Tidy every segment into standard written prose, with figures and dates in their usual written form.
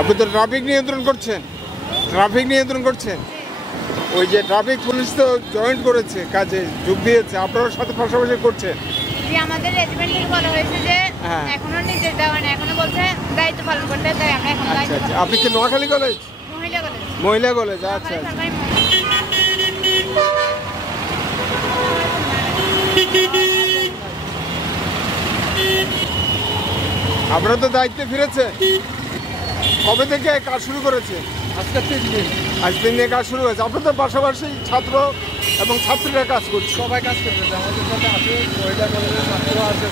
আপনি তো ট্রাফিক নিয়ন্ত্রণ করছেন, ওই যে ট্রাফিক পুলিশ তো জয়েন্ট করেছে, কাজে যোগ দিয়েছে, আপনার সাথে পাশাপাশি করছেন। জি, আমাদের রেজিমেন্ট থেকে বলা হয়েছে যে এখনো নির্দেশ দেওয়া হয়নি, এখনো বলছে দায়িত্ব পালন করতে, তাই আমরা এখন দায়িত্ব। আচ্ছা, আপনি কি নোয়াখালী কলেজ? মহিলা কলেজ। আচ্ছা, আপনারা তো দায়িত্বে ফিরেছে, কবে থেকে কাজ শুরু করেছে? আজকে 3 দিন। আজ 3 দিনে কাজ শুরু হয়েছে। আপনাদের পাশাপাশি ছাত্র এবং ছাত্রীরা কাজ করছে, সবাই কাজ করতেছে, আমাদের সাথে আছে মহিলা কলেজের ছাত্র আছে,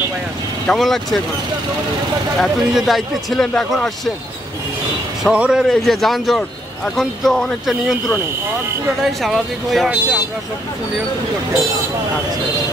সবাই আছে। কেমন লাগছে এখন? এত নিজে দায়িত্বে ছিলেন, এখন আসছেন শহরের এই যে যানজট, এখন তো অনেকটা নিয়ন্ত্রণে, পুরোটাই স্বাভাবিক হয়ে আসছে, আমরা সব কিছু নিয়ন্ত্রণ করতে। আচ্ছা।